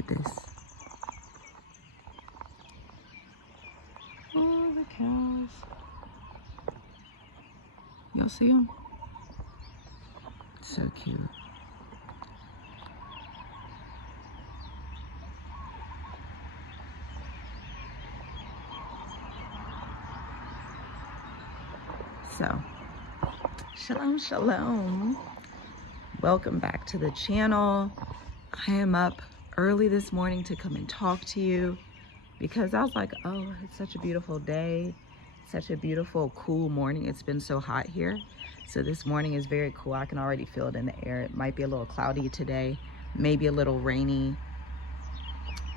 at this. Oh, the cows. Y'all see them? So cute. So, shalom, shalom. Welcome back to the channel. I am up early this morning to come and talk to you because I was like, oh, it's such a beautiful day. Such a beautiful, cool morning. It's been so hot here. So this morning is very cool. I can already feel it in the air. It might be a little cloudy today, maybe a little rainy.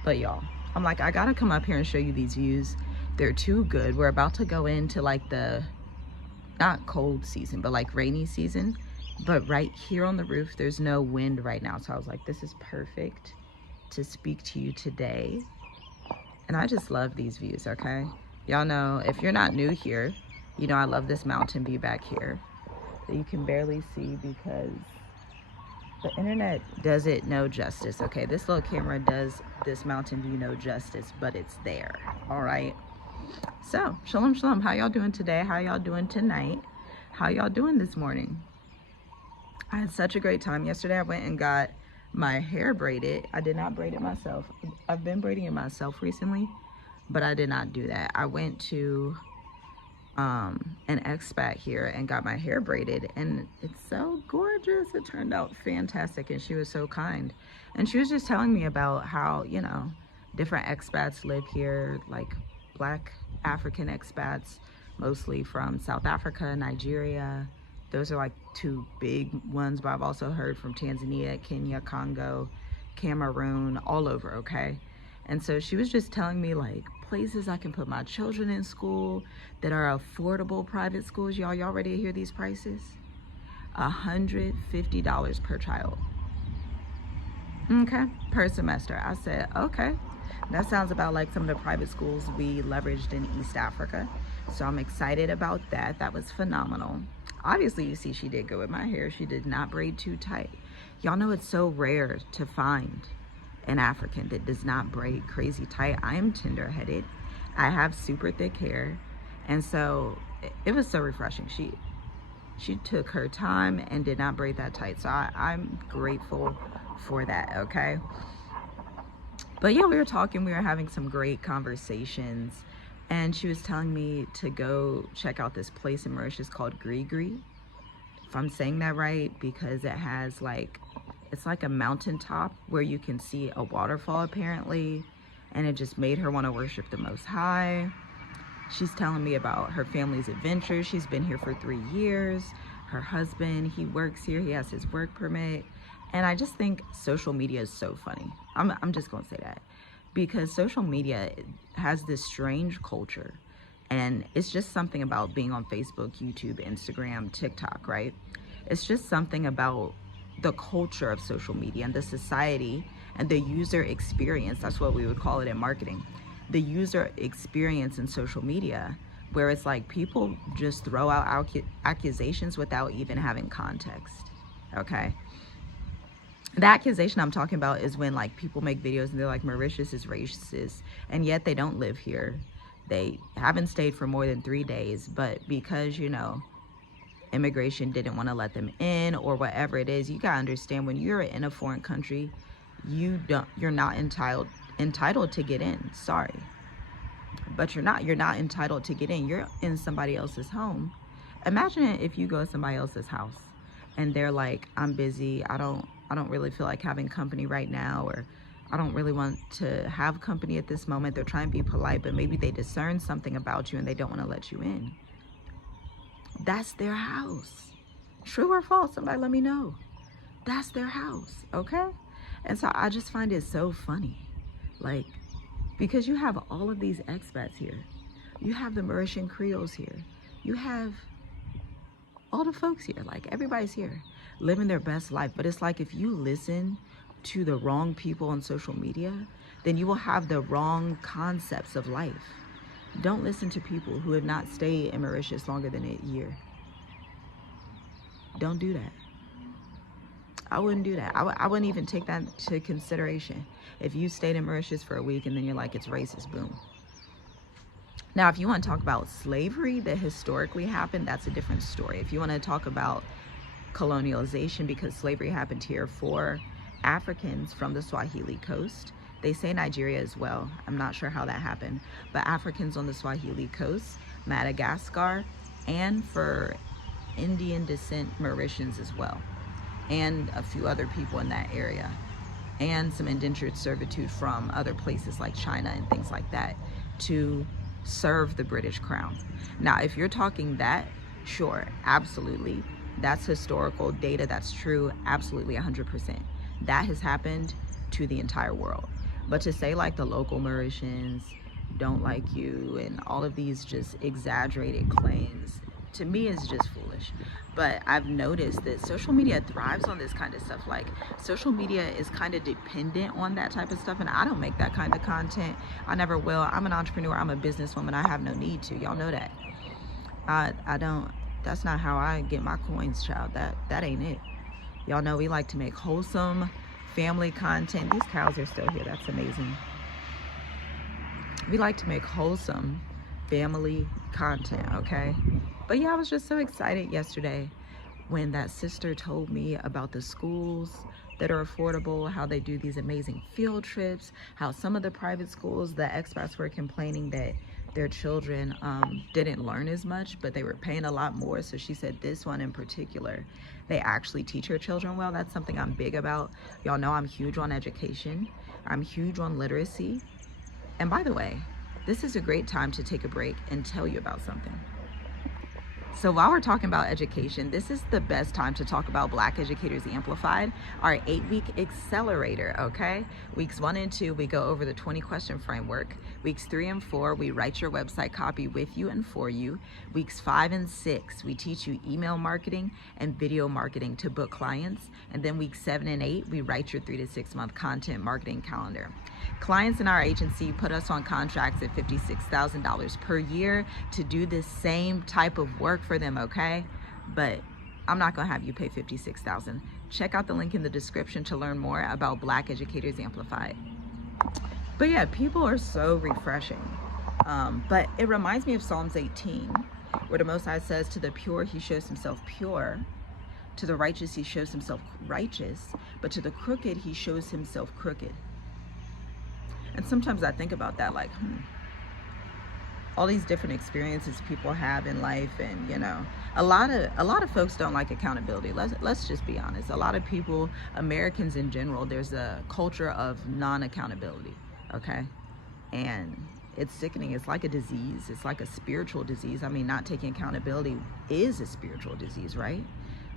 But y'all, I'm like, I gotta come up here and show you these views. They're too good. We're about to go into like the, not cold season, but like rainy season. But right here on the roof, there's no wind right now. So I was like, this is perfect to speak to you today. And I just love these views, okay? Y'all know, if you're not new here, you know I love this mountain view back here that you can barely see because the internet does it no justice, okay? This little camera does this mountain view no justice, but it's there, all right? So, shalom, shalom. How y'all doing today? How y'all doing tonight? How y'all doing this morning? I had such a great time yesterday. I went and got my hair braided. I did not braid it myself. I've been braiding it myself recently, but I did not do that. I went to an expat here and got my hair braided, and it's so gorgeous. It turned out fantastic, and she was so kind. And she was just telling me about how, you know, different expats live here, like Black African expats, mostly from South Africa, Nigeria. Those are like two big ones, but I've also heard from Tanzania, Kenya, Congo, Cameroon, all over, okay? And so she was just telling me like places I can put my children in school that are affordable private schools. Y'all ready to hear these prices? $150 per child. Okay, per semester. I said, okay. That sounds about like some of the private schools we leveraged in East Africa. So I'm excited about that. That was phenomenal. Obviously, you see she did good with my hair. She did not braid too tight. Y'all know it's so rare to find an African that does not braid crazy tight. I am tender-headed. I have super thick hair. And so it was so refreshing. She took her time and did not braid that tight. So I'm grateful for that, okay? But yeah, we were talking, we were having some great conversations, and she was telling me to go check out this place in Mauritius called Gree, if I'm saying that right, because it has like, it's like a mountaintop where you can see a waterfall apparently, and it just made her want to worship the Most High. She's telling me about her family's adventures. She's been here for 3 years. Her husband, he works here, he has his work permit. And I just think social media is so funny. I'm just gonna say that, because social media has this strange culture, and it's just something about being on Facebook, YouTube, Instagram, TikTok, right? It's just something about the culture of social media and the society and the user experience. That's what we would call it in marketing. The user experience in social media, where it's like people just throw out accusations without even having context, okay? The accusation I'm talking about is when like people make videos and they're like, Mauritius is racist, and yet they don't live here. They haven't stayed for more than 3 days, but because, you know, immigration didn't want to let them in or whatever it is, you gotta understand, when you're in a foreign country, you're not entitled to get in. Sorry, but you're not entitled to get in. You're in somebody else's home. Imagine if you go to somebody else's house and they're like, I'm busy, I don't really feel like having company right now, or I don't really want to have company at this moment. They're trying to be polite, but maybe they discern something about you and they don't want to let you in. That's their house. True or false? Somebody let me know. That's their house, okay? And so I just find it so funny, like, because you have all of these expats here. You have the Mauritian Creoles here. You have all the folks here, like everybody's here living their best life. But it's like, if you listen to the wrong people on social media, then you will have the wrong concepts of life. Don't listen to people who have not stayed in Mauritius longer than a year. Don't do that. I wouldn't do that. I wouldn't even take that into consideration. If you stayed in Mauritius for a week and then you're like, it's racist, boom. Now, if you want to talk about slavery that historically happened, that's a different story. If you want to talk about colonialization, because slavery happened here for Africans from the Swahili coast, they say Nigeria as well. I'm not sure how that happened, but Africans on the Swahili coast, Madagascar, and for Indian descent Mauritians as well, and a few other people in that area, and some indentured servitude from other places like China and things like that to serve the British crown. Now, if you're talking that, sure, absolutely. That's historical data, that's true, absolutely 100%. That has happened to the entire world. But to say like the local Mauritians don't like you and all of these just exaggerated claims, to me is just foolish. But I've noticed that social media thrives on this kind of stuff. Like, social media is kind of dependent on that type of stuff, and I don't make that kind of content. I never will. I'm an entrepreneur, I'm a businesswoman, I have no need to. Y'all know that. I don't, that's not how I get my coins, child. That ain't it. Y'all know we like to make wholesome family content. These cows are still here, that's amazing. We like to make wholesome family content, okay? But yeah, I was just so excited yesterday when that sister told me about the schools that are affordable, how they do these amazing field trips, how some of the private schools, the expats were complaining that their children didn't learn as much, but they were paying a lot more. So she said this one in particular, they actually teach her children well. That's something I'm big about. Y'all know I'm huge on education. I'm huge on literacy. And by the way, this is a great time to take a break and tell you about something. So while we're talking about education, this is the best time to talk about Black Educators Amplified, our 8-week accelerator, okay? Weeks 1 and 2, we go over the 20-question framework. Weeks 3 and 4, we write your website copy with you and for you. Weeks 5 and 6, we teach you email marketing and video marketing to book clients. And then weeks 7 and 8, we write your 3 to 6 month content marketing calendar. Clients in our agency put us on contracts at $56,000 per year to do the same type of work for them, okay? But I'm not gonna have you pay $56,000. Check out the link in the description to learn more about Black Educators Amplified. But yeah, people are so refreshing. But it reminds me of Psalms 18, where the Most High says, to the pure, he shows himself pure. To the righteous, he shows himself righteous. But to the crooked, he shows himself crooked. And sometimes I think about that, like, all these different experiences people have in life, and you know, a lot of folks don't like accountability. Let's just be honest. A lot of people, Americans in general, there's a culture of non-accountability, okay? And it's sickening. It's like a disease. It's like a spiritual disease. I mean, not taking accountability is a spiritual disease, right?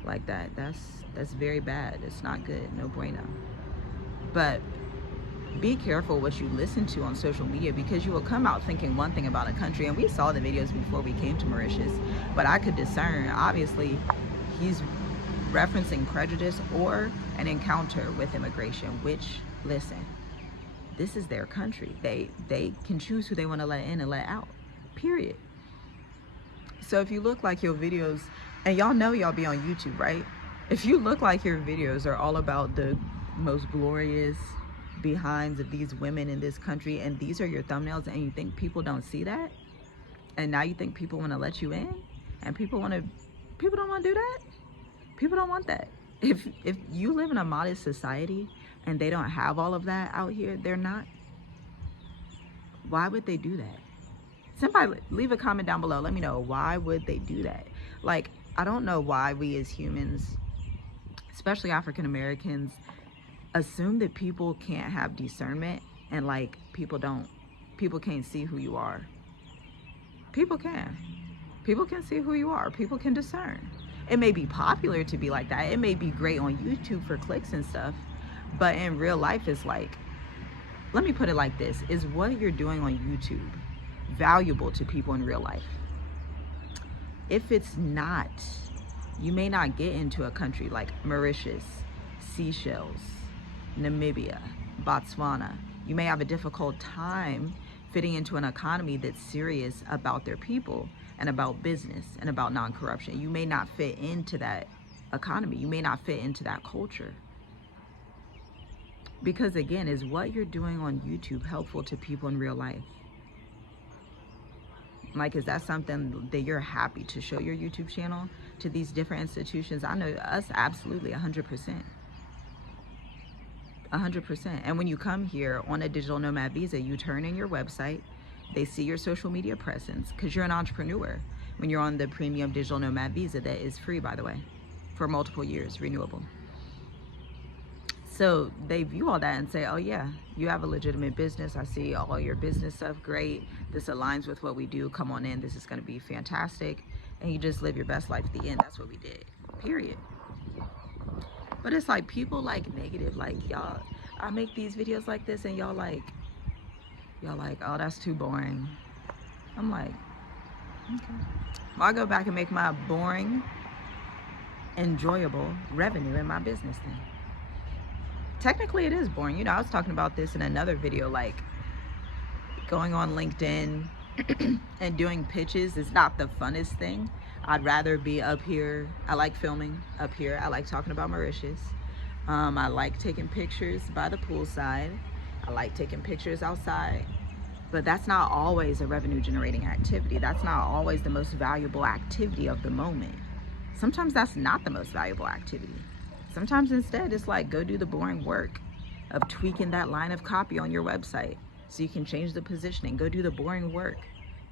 Like that's very bad. It's not good. No bueno. But be careful what you listen to on social media, because you will come out thinking one thing about a country. And we saw the videos before we came to Mauritius, but I could discern, obviously, he's referencing prejudice or an encounter with immigration, which, listen, this is their country. They can choose who they want to let in and let out, period. So if you look like your videos, and y'all know y'all be on YouTube, right? If you look like your videos are all about the most glorious behinds of these women in this country, and these are your thumbnails, and you think people don't see that, and now you think people want to let you in, and people don't want to do that. People don't want that. If you live in a modest society and they don't have all of that out here, they're not, why would they do that? Somebody leave a comment down below, let me know, why would they do that? Like, I don't know why we as humans, especially African Americans, assume that people can't have discernment, and like people can't see who you are. People can see who you are. People can discern. It may be popular to be like that. It may be great on YouTube for clicks and stuff, but in real life, it's like, let me put it like this, is what you're doing on YouTube valuable to people in real life? If it's not, you may not get into a country like Mauritius, Seychelles, Namibia, Botswana. You may have a difficult time fitting into an economy that's serious about their people and about business and about non-corruption. You may not fit into that economy. You may not fit into that culture. Because again, is what you're doing on YouTube helpful to people in real life? Like, is that something that you're happy to show your YouTube channel to these different institutions? I know us, absolutely, 100%. 100%. And when you come here on a digital nomad visa, you turn in your website, they see your social media presence, because you're an entrepreneur. When you're on the premium digital nomad visa, that is free, by the way, for multiple years, renewable. So they view all that and say, oh yeah, you have a legitimate business. I see all your business stuff. Great. This aligns with what we do. Come on in. This is going to be fantastic. And you just live your best life at the end. That's what we did. Period. But it's like people like negative, like y'all, I make these videos like this and y'all like, oh, that's too boring. I'm like, okay. Well, I'll go back and make my boring, enjoyable revenue in my business then. Technically it is boring. You know, I was talking about this in another video, like going on LinkedIn and doing pitches is not the funnest thing. I'd rather be up here. I like filming up here. I like talking about Mauritius. I like taking pictures by the poolside. I like taking pictures outside. But that's not always a revenue generating activity. That's not always the most valuable activity of the moment. Sometimes that's not the most valuable activity. Sometimes instead it's like, go do the boring work of tweaking that line of copy on your website so you can change the positioning. Go do the boring work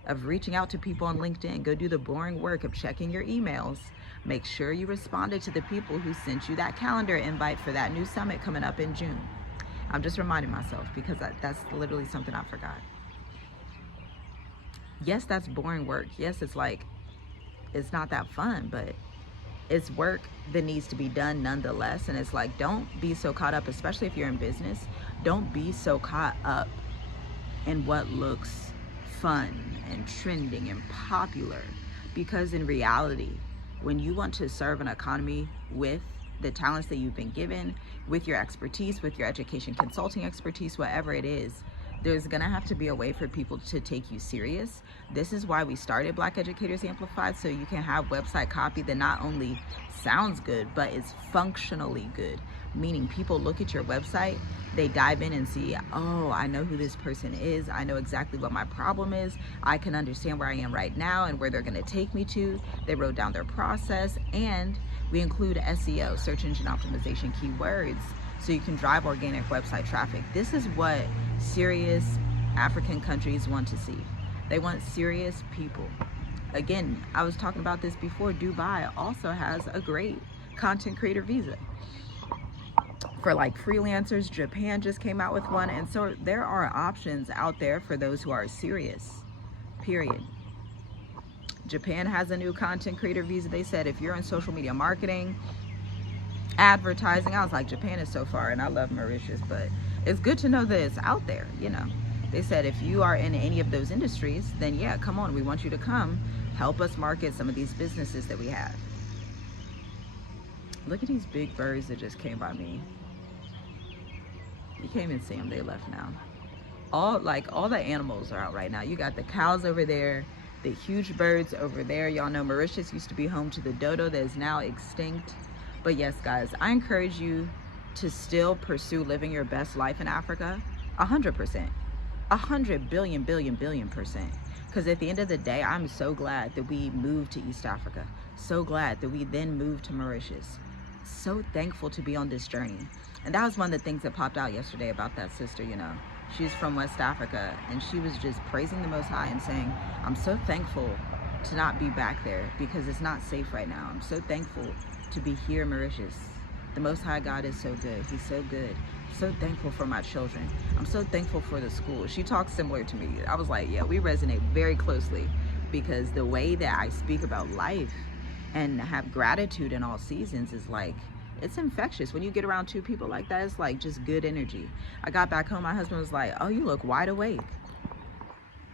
of reaching out to people on LinkedIn. Go do the boring work of checking your emails. Make sure you responded to the people who sent you that calendar invite for that new summit coming up in June. I'm just reminding myself because that's literally something I forgot. Yes, that's boring work. Yes, it's like, it's not that fun, but it's work that needs to be done nonetheless. And it's like, don't be so caught up, especially if you're in business, don't be so caught up in what looks fun and trending and popular. Because in reality, when you want to serve an economy with the talents that you've been given, with your expertise, with your education consulting expertise, whatever it is, there's gonna have to be a way for people to take you serious. This is why we started Black Educators Amplified, so you can have website copy that not only sounds good, but is functionally good. Meaning people look at your website, they dive in and see, oh, I know who this person is. I know exactly what my problem is. I can understand where I am right now and where they're gonna take me to. They wrote down their process, and we include SEO, search engine optimization keywords, so you can drive organic website traffic. This is what serious African countries want to see. They want serious people. Again, I was talking about this before. Dubai also has a great content creator visa for like freelancers. Japan just came out with one. And so there are options out there for those who are serious, period. Japan has a new content creator visa. They said if you're in social media marketing, advertising, I was like, Japan is so far, and I love Mauritius, but it's good to know that it's out there, you know. They said if you are in any of those industries, then yeah, come on, we want you to come help us market some of these businesses that we have. Look at these big birds that just came by me. You can't even see them, they left now. All the animals are out right now. You got the cows over there, the huge birds over there. Y'all know Mauritius used to be home to the dodo that is now extinct. But yes, guys, I encourage you to still pursue living your best life in Africa, 100%, 100 billion percent. Because at the end of the day, I'm so glad that we moved to East Africa. So glad that we then moved to Mauritius. So thankful to be on this journey. And that was one of the things that popped out yesterday about that sister, you know. She's from West Africa, and she was just praising the Most High and saying, I'm so thankful to not be back there because it's not safe right now. I'm so thankful to be here in Mauritius. The Most High God is so good. He's so good. I'm so thankful for my children. I'm so thankful for the school. She talks similar to me. I was like, yeah, we resonate very closely because the way that I speak about life and have gratitude in all seasons is like, it's infectious. When you get around two people like that, it's like just good energy. I got back home, my husband was like, oh, you look wide awake.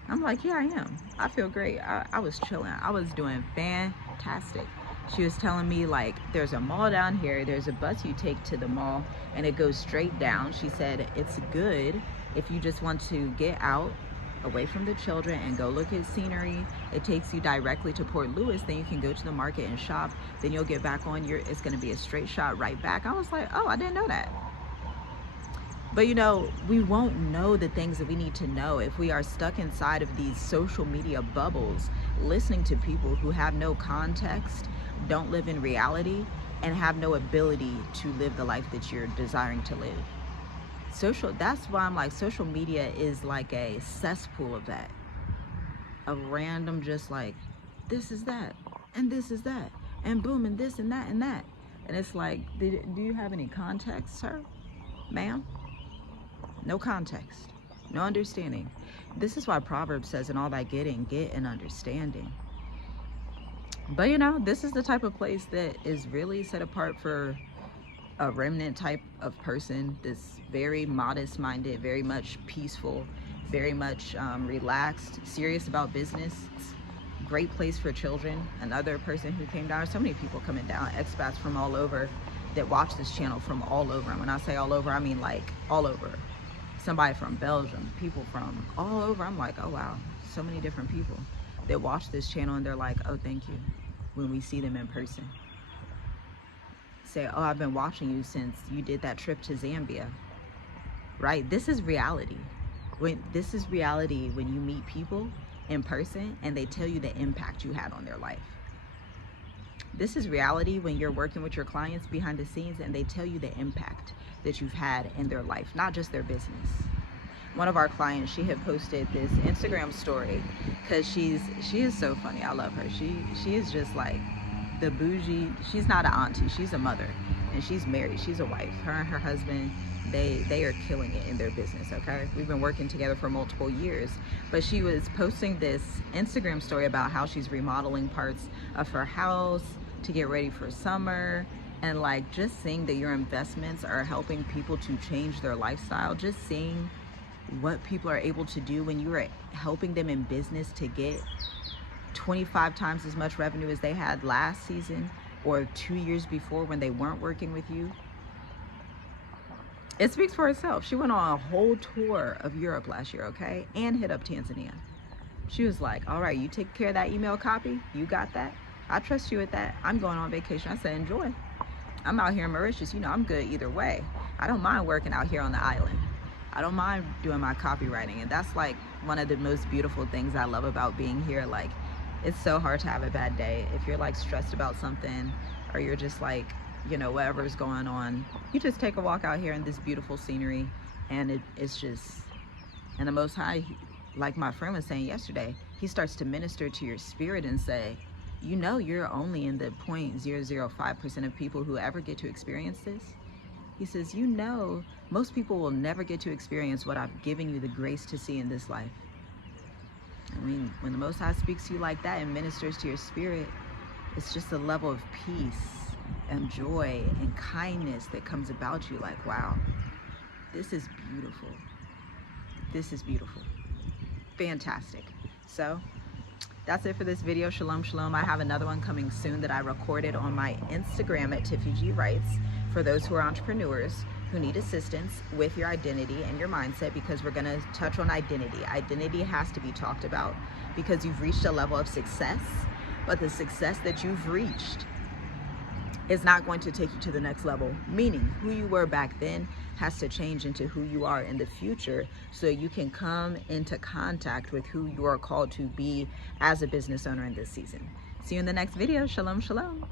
I'm like, yeah, I am. I feel great. I was chilling. I was doing fantastic. She was telling me, like, there's a mall down here. There's a bus you take to the mall, and it goes straight down. She said it's good if you just want to get out, away from the children, and go look at scenery. It takes you directly to Port Louis. Then you can go to the market and shop. Then you'll get back on it's going to be a straight shot right back. I was like, oh, I didn't know that. But you know, we won't know the things that we need to know if we are stuck inside of these social media bubbles, listening to people who have no context, don't live in reality, and have no ability to live the life that you're desiring to live. That's why I'm like, social media is like a cesspool of that. A random, just like, this is that, and this is that, and boom, and this and that and that. And it's like, do you have any context, sir? Ma'am? No context, no understanding. This is why Proverbs says, in all thy getting, get an understanding. But you know, this is the type of place that is really set apart for a remnant type of person that's very modest minded, very much peaceful, very much relaxed, serious about business. Great place for children. Another person who came down, so many people coming down, expats from all over that watch this channel from all over. And when I say all over, I mean like all over. Somebody from Belgium, people from all over. I'm like, oh wow, so many different people that watch this channel, and they're like, oh, thank you, when we see them in person. Say, oh, I've been watching you since you did that trip to Zambia. Right? This is reality. This is reality when you meet people in person and they tell you the impact you had on their life. This is reality when you're working with your clients behind the scenes and they tell you the impact that you've had in their life, not just their business. One of our clients, she had posted this Instagram story because she is so funny. I love her. She is just like the bougie. She's not an auntie, she's a mother, and she's married, she's a wife. Her and her husband, they are killing it in their business. Okay, we've been working together for multiple years, but she was posting this Instagram story about how she's remodeling parts of her house to get ready for summer, and like just seeing that your investments are helping people to change their lifestyle, just seeing what people are able to do when you are helping them in business to get 25 times as much revenue as they had last season or 2 years before when they weren't working with you. It speaks for itself. She went on a whole tour of Europe last year, okay, and hit up Tanzania. She was like, all right, you take care of that email copy, you got that, I trust you with that, I'm going on vacation. I said, enjoy. I'm out here in Mauritius, you know, I'm good either way. I don't mind working out here on the island. I don't mind doing my copywriting. And that's like one of the most beautiful things I love about being here. Like, it's so hard to have a bad day. If you're like stressed about something, or you're just like, you know, whatever's going on, you just take a walk out here in this beautiful scenery, and it's just, and the Most High, like my friend was saying yesterday, he starts to minister to your spirit and say, you know, you're only in the 0.005% of people who ever get to experience this. He says, you know, most people will never get to experience what I've given you the grace to see in this life. I mean, when the Most High speaks to you like that and ministers to your spirit, it's just a level of peace and joy and kindness that comes about you. Like, wow, this is beautiful. This is beautiful. Fantastic. So that's it for this video. Shalom, shalom. I have another one coming soon that I recorded on my Instagram at Tiffy G Writes for those who are entrepreneurs who need assistance with your identity and your mindset, because we're going to touch on identity. Identity has to be talked about because you've reached a level of success, but the success that you've reached is not going to take you to the next level, meaning who you were back then has to change into who you are in the future so you can come into contact with who you are called to be as a business owner in this season. See you in the next video. Shalom, shalom.